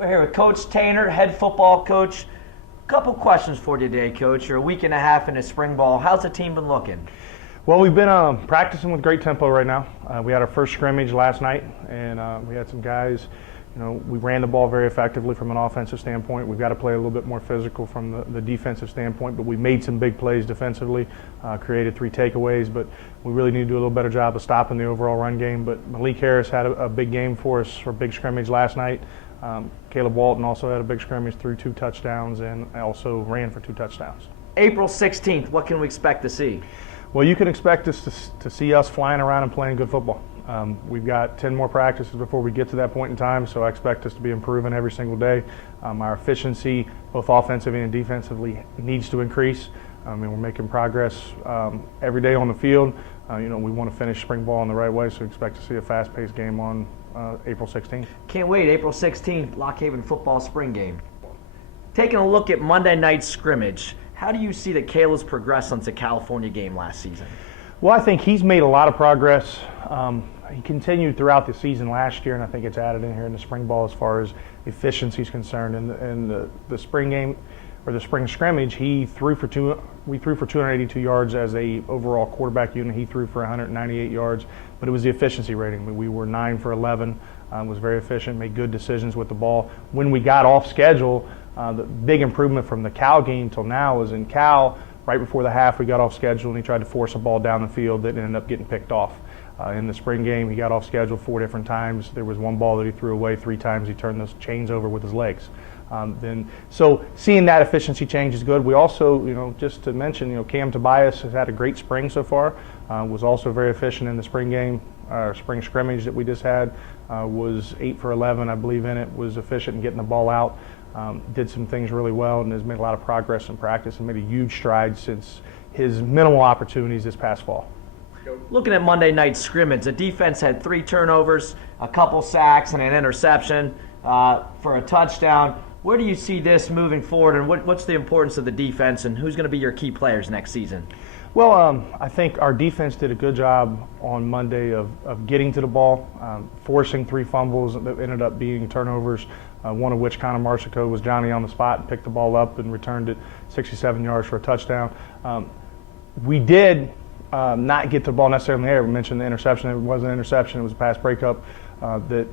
We're here with Coach Tainer, head football coach. Couple questions for you today, Coach. You're a week and a half into spring ball. How's the team been looking? Well, we've been practicing with great tempo right now. We had our first scrimmage last night, and we had some guys. We ran the ball very effectively from an offensive standpoint. We've got to play a little bit more physical from the defensive standpoint, but we made some big plays defensively, created 3 takeaways, but we really need to do a little better job of stopping the overall run game. But Malik Harris had a big game for us for a big scrimmage last night. Caleb Walton also had a big scrimmage, threw 2 touchdowns, and also ran for 2 touchdowns. April 16th, what can we expect to see? Well, you can expect us to see us flying around and playing good football. We've got 10 more practices before we get to that point in time, so I expect us to be improving every single day. Our efficiency, both offensively and defensively, needs to increase. We're making progress every day on the field. We want to finish spring ball in the right way, so expect to see a fast-paced game on April 16th. Can't wait, April 16th, Lock Haven football spring game. Taking a look at Monday night scrimmage, how do you see that Caleb's progressed since the California game last season? Well, I think he's made a lot of progress. He continued throughout the season last year, and I think it's added in here in the spring ball as far as efficiency is concerned. In the spring game, or the spring scrimmage, we threw for 282 yards as a overall quarterback unit. He threw for 198 yards, but it was the efficiency rating. We were 9 for 11, was very efficient, made good decisions with the ball. When we got off schedule, the big improvement from the Cal game till now was in Cal, right before the half, we got off schedule and he tried to force a ball down the field that ended up getting picked off. In the spring game, he got off schedule 4 different times. There was 1 ball that he threw away 3 times. He turned those chains over with his legs. So seeing that efficiency change is good. We also, just to mention, Cam Tobias has had a great spring so far. Was also very efficient in the spring game. Our spring scrimmage that we just had was 8 for 11, I believe, in it. Was efficient in getting the ball out. Did some things really well and has made a lot of progress in practice and made a huge stride since his minimal opportunities this past fall. Looking at Monday night scrimmage, the defense had 3 turnovers, a couple sacks, and an interception for a touchdown. Where do you see this moving forward, and what's the importance of the defense, and who's going to be your key players next season? Well, I think our defense did a good job on Monday of getting to the ball, forcing 3 fumbles that ended up being turnovers, one of which Connor Marsico was Johnny on the spot and picked the ball up and returned it 67 yards for a touchdown. We did not get the ball necessarily in the air. We mentioned the interception. It wasn't an interception. It was a pass breakup that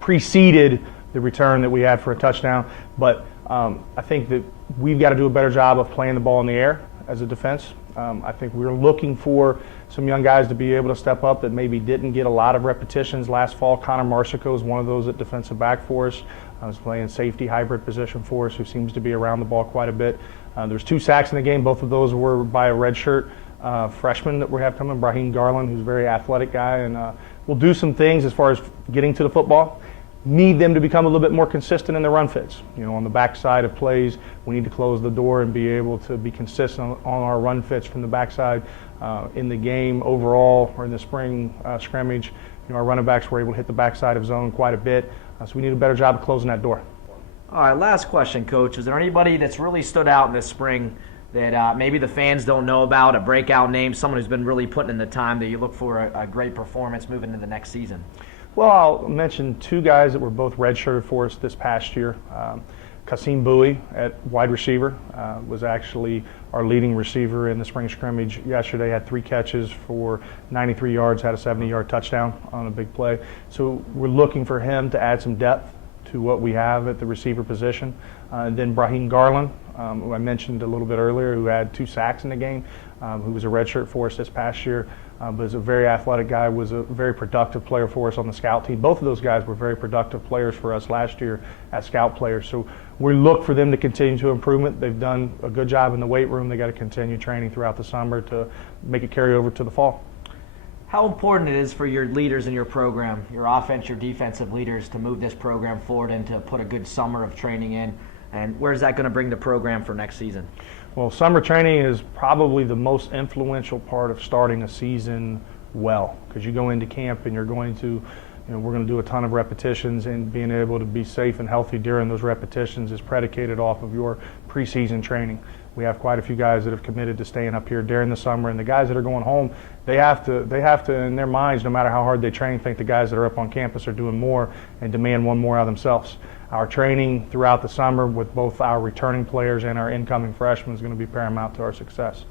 preceded the return that we had for a touchdown. But I think that we've got to do a better job of playing the ball in the air as a defense. I think we're looking for some young guys to be able to step up that maybe didn't get a lot of repetitions last fall. Connor Marsico is one of those at defensive back for us. Was playing safety hybrid position for us, who seems to be around the ball quite a bit. There's 2 sacks in the game. Both of those were by a redshirt freshman that we have coming, Brahim Garland, who's a very athletic guy, and we'll do some things as far as getting to the football. Need them to become a little bit more consistent in their run fits. On the backside of plays, we need to close the door and be able to be consistent on our run fits from the backside. In the game overall, or in the spring scrimmage, our running backs were able to hit the backside of zone quite a bit. So we need a better job of closing that door. All right, last question, Coach. Is there anybody that's really stood out in this spring that maybe the fans don't know about, a breakout name, someone who's been really putting in the time that you look for a great performance moving into the next season? Well, I'll mention 2 guys that were both redshirted for us this past year. Kasim Bowie at wide receiver was actually our leading receiver in the spring scrimmage yesterday. Had 3 catches for 93 yards, had a 70-yard touchdown on a big play. So we're looking for him to add some depth to what we have at the receiver position. Then Brahim Garland, who I mentioned a little bit earlier, who had 2 sacks in the game, who was a redshirt for us this past year, but is a very athletic guy, was a very productive player for us on the scout team. Both of those guys were very productive players for us last year as scout players. So we look for them to continue to improvement. They've done a good job in the weight room. They got to continue training throughout the summer to make it carry over to the fall. How important it is for your leaders in your program, your offense, your defensive leaders, to move this program forward and to put a good summer of training in, and where's that going to bring the program for next season? Well, summer training is probably the most influential part of starting a season well, because you go into camp and you're going to we're going to do a ton of repetitions, and being able to be safe and healthy during those repetitions is predicated off of your preseason training. We have quite a few guys that have committed to staying up here during the summer, and the guys that are going home, they have to in their minds, no matter how hard they train, think the guys that are up on campus are doing more and demand one more out of themselves. Our training throughout the summer with both our returning players and our incoming freshmen is going to be paramount to our success.